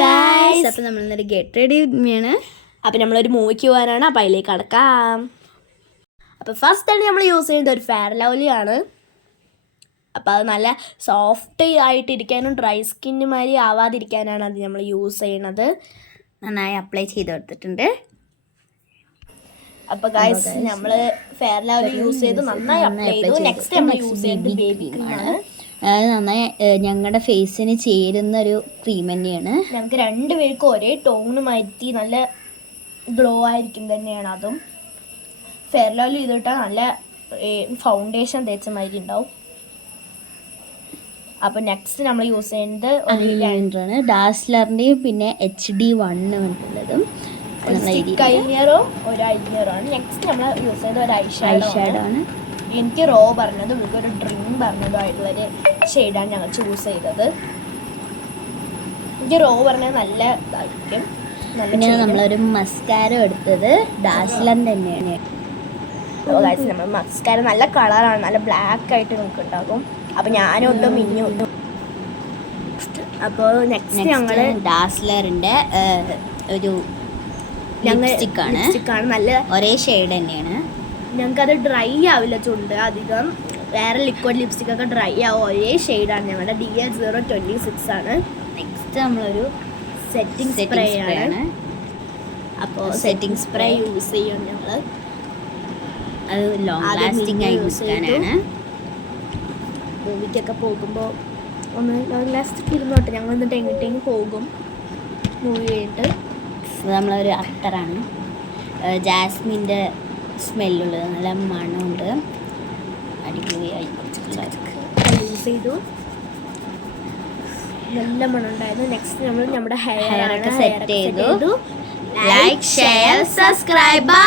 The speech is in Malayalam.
ഗൈസ്, അപ്പോൾ നമ്മൾ ഇന്നൊരു ഗെറ്റ് റെഡി ആണ്. അപ്പോൾ നമ്മളൊരു മൂവിക്ക് പോകാനാണ്. അപ്പോൾ അതിലേക്ക് കടക്കാം. അപ്പോൾ ഫസ്റ്റ് തന്നെ നമ്മൾ യൂസ് ചെയ്യുന്നത് ഒരു ഫെയർ ലവ്ലി ആണ്. അപ്പോൾ അത് നല്ല സോഫ്റ്റ് ആയിട്ടിരിക്കാനും ഡ്രൈ സ്കിന്ന് മാതിരി ആവാതിരിക്കാനാണ് അത് നമ്മൾ യൂസ് ചെയ്യണത്. നന്നായി അപ്ലൈ ചെയ്ത് കൊടുത്തിട്ടുണ്ട്. അപ്പോൾ ഗൈസ് നമ്മൾ ഫെയർ ലവ്ലി യൂസ് ചെയ്ത് നന്നായി അപ്ലൈ ചെയ്തു. നെക്സ്റ്റ് നമ്മൾ യൂസ് ചെയ്യുന്നത് ബേബി ക്രീമാണ്. അത് നന്നായി ഞങ്ങളുടെ ഫേസിന് ചേരുന്ന ഒരു ക്രീം തന്നെയാണ്. ഞങ്ങൾക്ക് രണ്ടുപേർക്കും ഒരേ ടോണ് മാറ്റി നല്ല ഗ്ലോ ആയിരിക്കും തന്നെയാണ് അതും. ഫെയർ ലവ്ലി ചെയ്തിട്ടാൽ നല്ല ഫൗണ്ടേഷൻ തേച്ച മാതിരി ഉണ്ടാവും. അപ്പോൾ നെക്സ്റ്റ് നമ്മൾ യൂസ് ചെയ്യുന്നത് ഐലൈനറാണ്. ഡാസ്ലറിൻ്റെയും പിന്നെ HD1 വന്നിട്ടുള്ളതും ഐലൈനറോ ഒരു ഐലൈനറോ ആണ്. നെക്സ്റ്റ് നമ്മൾ യൂസ് ചെയ്യുന്നത് ഒരു ഐഷാഡോ ആണ്. എനിക്ക് റോ പറഞ്ഞതും എനിക്കൊരു ഡ്രീം പറഞ്ഞതും ആയിട്ടുള്ളൊരു ഷെയ്ഡാണ് ഞങ്ങൾ ചൂസ് ചെയ്തത്. എനിക്ക് റോ പറഞ്ഞത് നല്ല ഇതായിരിക്കും. പിന്നെ നമ്മളൊരു മസ്കാര എടുത്തത് ഡാസ്ലറിൻ്റെ തന്നെയാണ്. നമ്മൾ മസ്കാര നല്ല കളറാണ്, നല്ല ബ്ലാക്ക് ആയിട്ട് നമുക്ക് ഉണ്ടാകും. അപ്പോൾ ഞാനും ഒട്ടും മിന്നും ഒട്ടും. അപ്പോൾ നെക്സ്റ്റ് ഞങ്ങൾ ഡാസ്ലറിൻ്റെ ഒരു ലിപ്സ്റ്റിക്കാണ്. നല്ല ഒരേ ഷെയ്ഡ് തന്നെയാണ്. ഞങ്ങൾക്കത് ഡ്രൈ ആവില്ല ചുണ്ട് അധികം. വേറെ ലിക്വിഡ് ലിപ്സ്റ്റിക് ഒക്കെ ഡ്രൈ ആവും. ഒരേ ഷെയ്ഡാണ് ഞങ്ങളുടെ DL026 ആണ്. നെക്സ്റ്റ് നമ്മളൊരു സെറ്റിംഗ് സ്പ്രേ ആണ്. അപ്പോൾ സെറ്റിംഗ് സ്പ്രേ യൂസ് ചെയ്യും ഞങ്ങൾ. അത് ലോങ് ലാസ്റ്റിംഗ് ആയി യൂസ് ചെയ്യാനാണ്. മൂവിക്കൊക്കെ പോകുമ്പോൾ ഒന്ന് ലോങ് ലാസ്റ്റിംഗ് ഇരുന്നോട്ടെ. ഞങ്ങൾ എന്നിട്ട് എങ്ങോട്ടെങ്കിലും പോകും മൂവി കഴിഞ്ഞിട്ട്. നമ്മളൊരു അത്തറാണ്, ജാസ്മിൻ്റെ സ്മെല്ലുള്ളത്, നല്ല മണമുണ്ട്, അടിപൊളിയായി യൂസ് ചെയ്തു. നല്ല മണം ഉണ്ടായിരുന്നു. നെക്സ്റ്റ് നമ്മൾ നമ്മുടെ ഹെയർ ഒക്കെ സെറ്റ് ചെയ്തു. Like share subscribe.